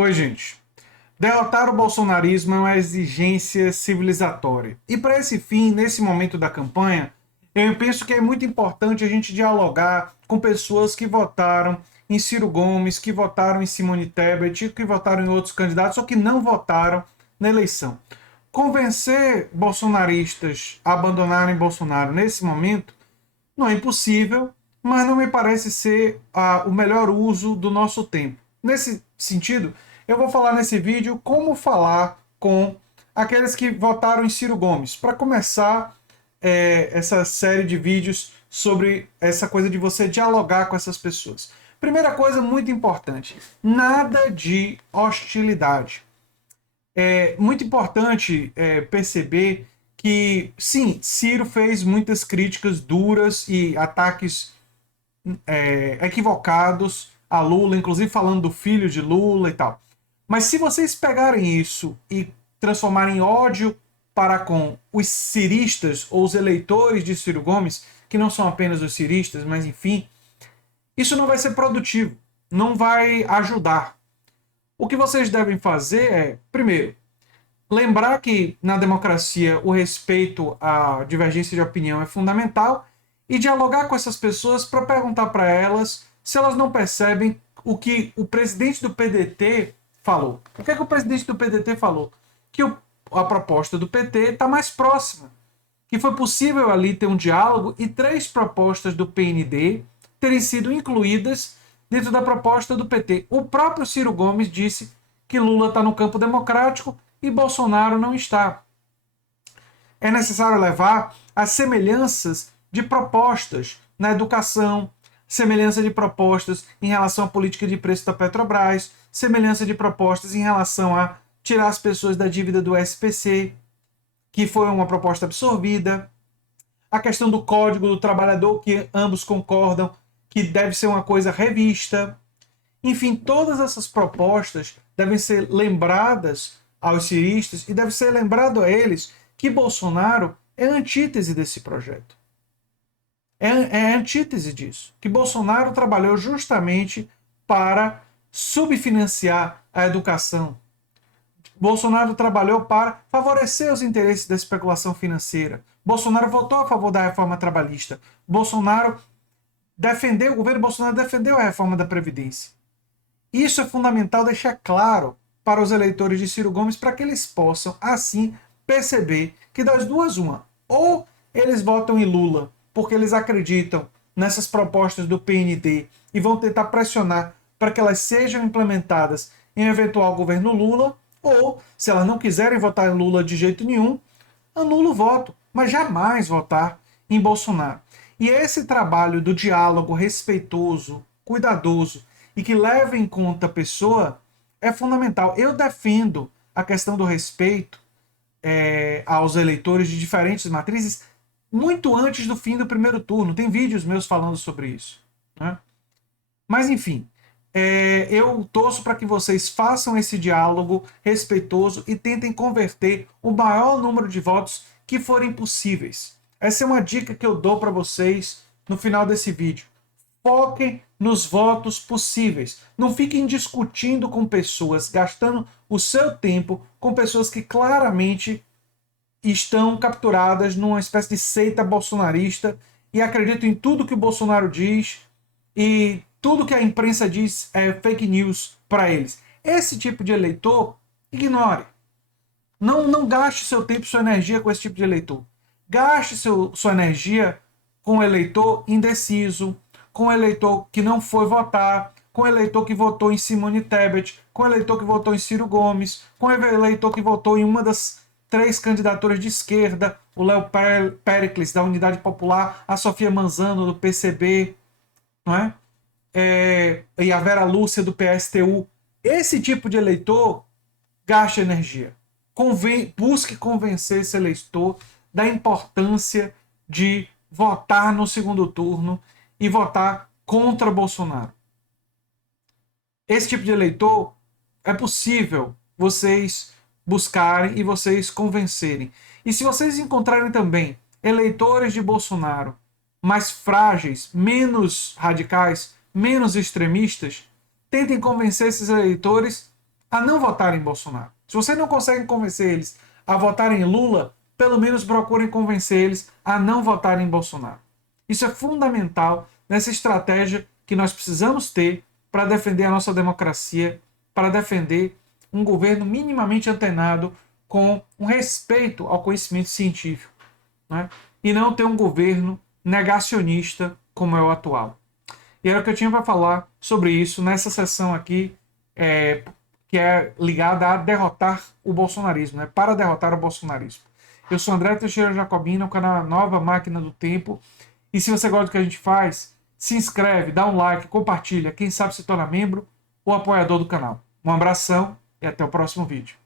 Oi, gente. Derrotar o bolsonarismo é uma exigência civilizatória. E para esse fim, nesse momento da campanha, eu penso que é muito importante a gente dialogar com pessoas que votaram em Ciro Gomes, que votaram em Simone Tebet, que votaram em outros candidatos ou que não votaram na eleição. Convencer bolsonaristas a abandonarem Bolsonaro nesse momento não é impossível, mas não me parece ser o melhor uso do nosso tempo. Nesse sentido, eu vou falar nesse vídeo como falar com aqueles que votaram em Ciro Gomes, para começar essa série de vídeos sobre essa coisa de você dialogar com essas pessoas. Primeira coisa muito importante: nada de hostilidade. É muito importante perceber que, sim, Ciro fez muitas críticas duras e ataques equivocados a Lula, inclusive falando do filho de Lula e tal. Mas se vocês pegarem isso e transformarem em ódio para com os ciristas ou os eleitores de Ciro Gomes, que não são apenas os ciristas, mas enfim, isso não vai ser produtivo, não vai ajudar. O que vocês devem fazer é, primeiro, lembrar que na democracia o respeito à divergência de opinião é fundamental e dialogar com essas pessoas para perguntar para elas se elas não percebem o que o presidente do PDT falou. O que é que o presidente do PDT falou? Que a proposta do PT está mais próxima. Que foi possível ali ter um diálogo e 3 propostas do PND terem sido incluídas dentro da proposta do PT. O próprio Ciro Gomes disse que Lula está no campo democrático e Bolsonaro não está. É necessário levar as semelhanças de propostas na educação, semelhança de propostas em relação à política de preço da Petrobras, semelhança de propostas em relação a tirar as pessoas da dívida do SPC, que foi uma proposta absorvida, a questão do Código do Trabalhador, que ambos concordam que deve ser uma coisa revista. Enfim, todas essas propostas devem ser lembradas aos ciristas e deve ser lembrado a eles que Bolsonaro é a antítese desse projeto. É a antítese disso. Que Bolsonaro trabalhou justamente para subfinanciar a educação. Bolsonaro trabalhou para favorecer os interesses da especulação financeira. Bolsonaro votou a favor da reforma trabalhista. O governo Bolsonaro defendeu a reforma da Previdência. Isso é fundamental deixar claro para os eleitores de Ciro Gomes para que eles possam, assim, perceber que das duas, uma. Ou eles votam em Lula porque eles acreditam nessas propostas do PND e vão tentar pressionar para que elas sejam implementadas em eventual governo Lula, ou, se elas não quiserem votar em Lula de jeito nenhum, anula o voto, mas jamais votar em Bolsonaro. E esse trabalho do diálogo respeitoso, cuidadoso e que leva em conta a pessoa é fundamental. Eu defendo a questão do respeito aos eleitores de diferentes matrizes muito antes do fim do primeiro turno. Tem vídeos meus falando sobre isso, né? Mas enfim, eu torço para que vocês façam esse diálogo respeitoso e tentem converter o maior número de votos que forem possíveis. Essa é uma dica que eu dou para vocês no final desse vídeo. Foquem nos votos possíveis. Não fiquem discutindo com pessoas, gastando o seu tempo com pessoas que claramente estão capturadas numa espécie de seita bolsonarista e acreditam em tudo que o Bolsonaro diz e tudo que a imprensa diz é fake news para eles. Esse tipo de eleitor, ignore. Não gaste seu tempo e sua energia com esse tipo de eleitor. Gaste sua energia com o eleitor indeciso, com o eleitor que não foi votar, com o eleitor que votou em Simone Tebet, com o eleitor que votou em Ciro Gomes, com o eleitor que votou em uma das 3 candidaturas de esquerda, o Léo Pericles, da Unidade Popular, a Sofia Manzano, do PCB, não é? E a Vera Lúcia, do PSTU. Esse tipo de eleitor gaste energia. Busque convencer esse eleitor da importância de votar no segundo turno e votar contra Bolsonaro. Esse tipo de eleitor é possível vocês buscarem e vocês convencerem. E se vocês encontrarem também eleitores de Bolsonaro mais frágeis, menos radicais, menos extremistas, tentem convencer esses eleitores a não votarem em Bolsonaro. Se você não consegue convencer eles a votarem em Lula, pelo menos procurem convencer eles a não votarem em Bolsonaro. Isso é fundamental nessa estratégia que nós precisamos ter para defender a nossa democracia, para defender um governo minimamente antenado com um respeito ao conhecimento científico, né? E não ter um governo negacionista como é o atual. E era o que eu tinha para falar sobre isso nessa sessão aqui, que é ligada a derrotar o bolsonarismo, né? Para derrotar o bolsonarismo. Eu sou André Teixeira Jacobina, o canal Nova Máquina do Tempo. E se você gosta do que a gente faz, se inscreve, dá um like, compartilha. Quem sabe se torna membro ou apoiador do canal. Um abração e até o próximo vídeo.